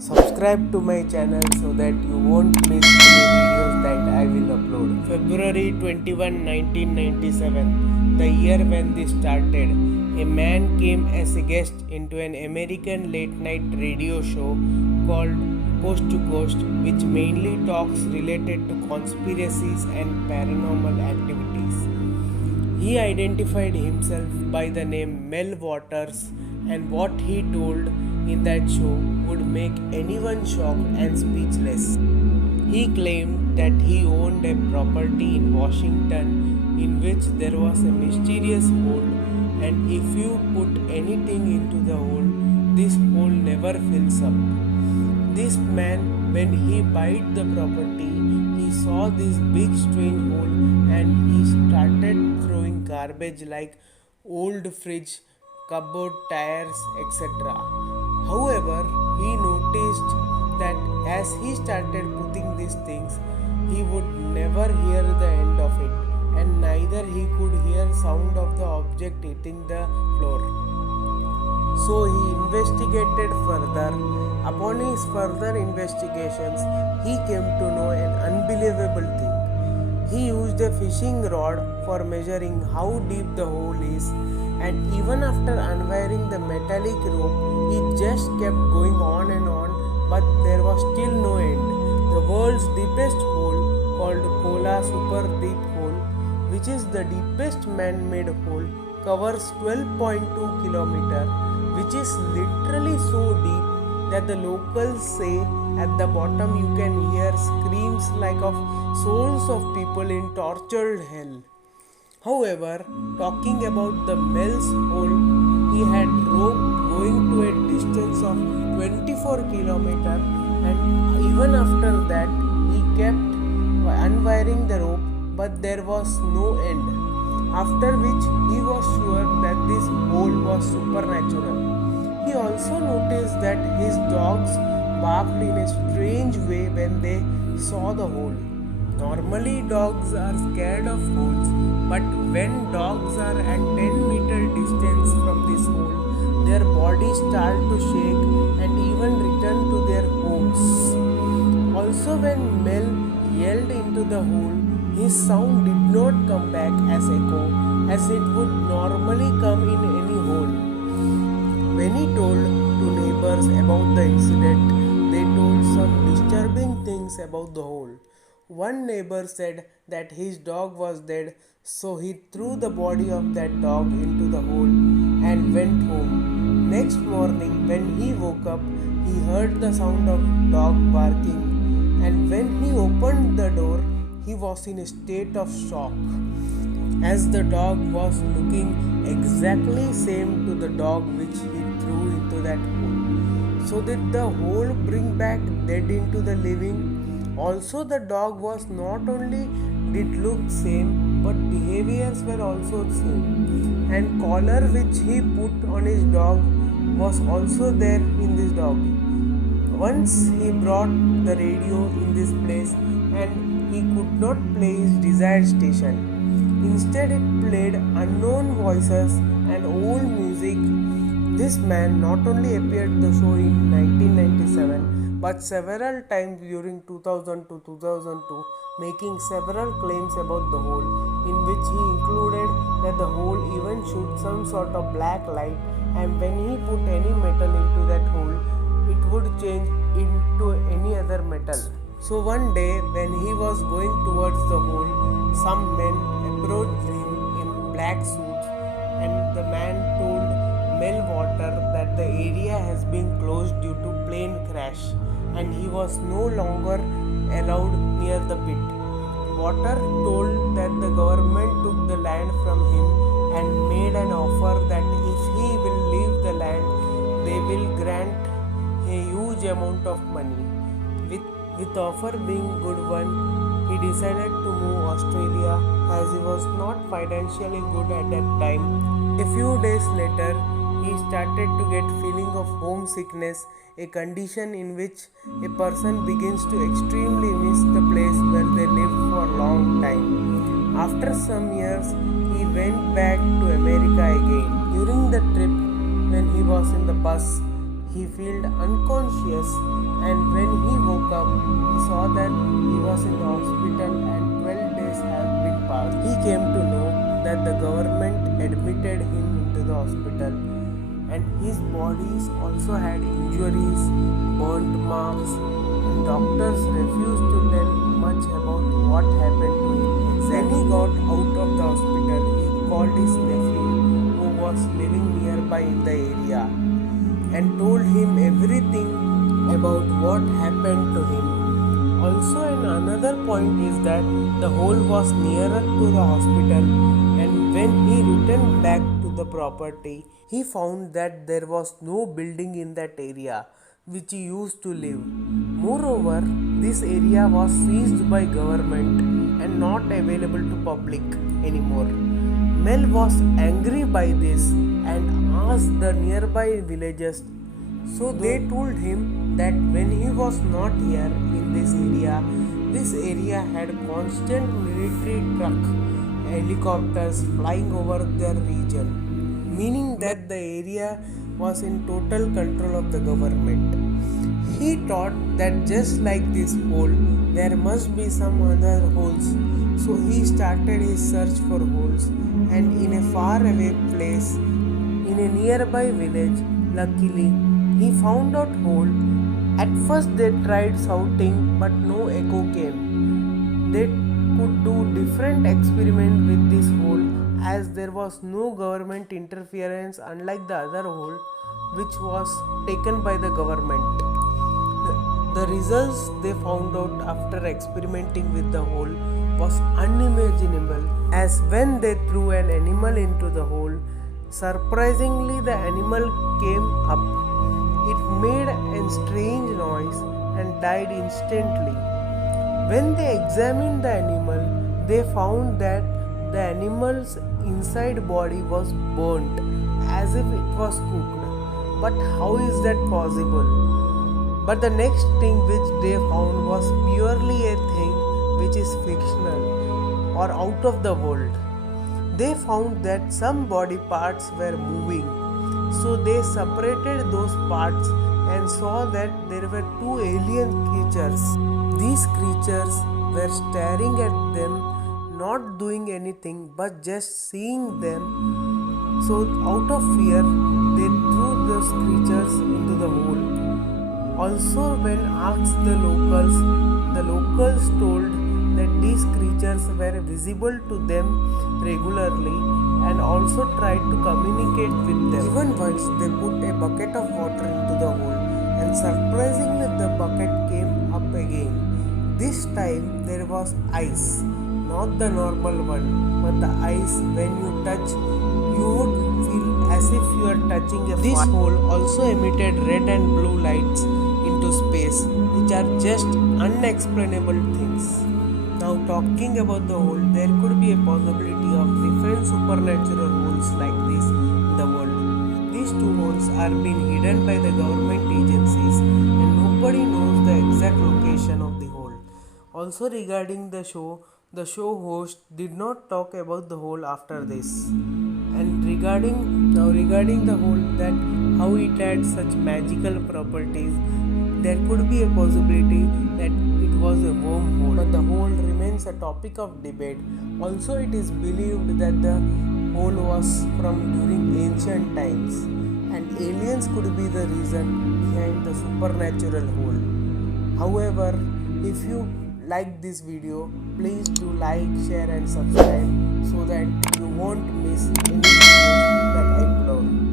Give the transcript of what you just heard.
Subscribe to my channel so that you won't miss any videos that I will upload. February 21, 1997, the year when this started, a man came as a guest into an American late night radio show called Coast to Coast, which mainly talks related to conspiracies and paranormal activities. He identified himself by the name Mel Waters, and what he told in that show would make anyone shocked and speechless. He claimed that he owned a property in Washington in which there was a mysterious hole, and if you put anything into the hole, this hole never fills up. This man, when he bought the property, he saw this big strange hole and he started throwing garbage like old fridge, cupboard tires, etc. However, he noticed that as he started putting these things, he would never hear the end of it, and neither he could hear sound of the object hitting the floor. So he investigated further. Upon his further investigations, he came to know an unbelievable thing. He used a fishing rod for measuring how deep the hole is, and even after unwiring the metallic rope, it just kept going on and on, but there was still no end. The world's deepest hole, called Kola Super Deep Hole, which is the deepest man-made hole, covers 12.2 km, which is literally so deep that the locals say at the bottom you can hear screams like of souls of people in tortured hell. However, talking about the Mel's hole, he had rope going to a distance of 24 km, and even after that he kept unwiring the rope, but there was no end. After which he was sure that this hole was supernatural. He also noticed that his dogs barked in a strange way when they saw the hole. Normally, dogs are scared of holes, but when dogs are at 10-meter distance from this hole, their bodies start to shake and even return to their homes. Also, when Mel yelled into the hole, his sound did not come back as echo as it would normally come in any hole. When he told to neighbors about the incident, they told some disturbing things about the hole. One neighbor said that his dog was dead, so he threw the body of that dog into the hole and went home. Next morning, when he woke up, he heard the sound of dog barking, and when he opened the door, he was in a state of shock, as the dog was looking exactly same to the dog which he threw into that hole. So did the hole bring back dead into the living? Also, the dog was not only did look same, but behaviors were also same, and collar which he put on his dog was also there in this dog. Once he brought the radio in this place, and he could not play his desired station. Instead, it played unknown voices and old music. This man not only appeared the show in 1997 but several times during 2000 to 2002, making several claims about the hole, in which he included that the hole even shoot some sort of black light, and when he put any metal into that hole, it would change into any other metal. So one day when he was going towards the hole, some men approached him in black suits, and the man told Mel Water that the area has been closed due to plane crash, and he was no longer allowed near the pit. Water told that the government took the land from him and made an offer that if he will leave the land, they will grant a huge amount of money. With offer being good one, he decided to move Australia as he was not financially good at that time. A few days later, he started to get feeling of homesickness, a condition in which a person begins to extremely miss the place where they lived for a long time. After some years, he went back to America again. During the trip, when he was in the bus, he felt unconscious And when he woke up, he saw that he was in the hospital and 12 days have been passed. He came to know that the government admitted him into the hospital and his bodies also had injuries, burnt marks, and doctors refused to tell much about what happened to him. When he got out of the hospital, he called his nephew who was living nearby in the area and told him everything about what happened to him. Also, another point is that the hole was nearer to the hospital, and when he returned back to the property, he found that there was no building in that area which he used to live. Moreover, this area was seized by government and not available to public anymore. Mel was angry by this and asked the nearby villagers. So they told him that when he was not here in this area had constant military truck helicopters flying over their region, meaning that the area was in total control of the government. He thought that just like this hole, there must be some other holes. So he started his search for holes, and in a faraway place, in a nearby village, luckily, he found out hole. At first they tried shouting but no echo came. They could do different experiment with this hole as there was no government interference unlike the other hole which was taken by the government. The results they found out after experimenting with the hole was unimaginable, as when they threw an animal into the hole, surprisingly the animal came up. It made a strange noise and died instantly. When they examined the animal, they found that the animal's inside body was burnt as if it was cooked. But how is that possible? But the next thing which they found was purely a thing which is fictional or out of the world. They found that some body parts were moving. So they separated those parts and saw that there were two alien creatures. These creatures were staring at them, not doing anything but just seeing them. So out of fear, they threw those creatures into the hole. Also, when asked the locals told that these creatures were visible to them regularly and also tried to communicate with them. Even once they put a bucket of water into the hole and surprisingly the bucket came up again. This time there was ice, not the normal one, but the ice when you touch, you would feel as if you are touching a fire. This hole also emitted red and blue lights into space, which are just unexplainable things. Now talking about the hole, there could be a possibility of different supernatural holes like this in the world. These two holes are being hidden by the government agencies and nobody knows the exact location of the hole. Also regarding the show host did not talk about the hole after this. And regarding the hole, that how it had such magical properties, there could be a possibility that it was a wormhole, but the hole remains a topic of debate. Also, it is believed that the hole was from during ancient times, and aliens could be the reason behind the supernatural hole. However, if you like this video, please do like, share and subscribe so that you won't miss any video that I upload.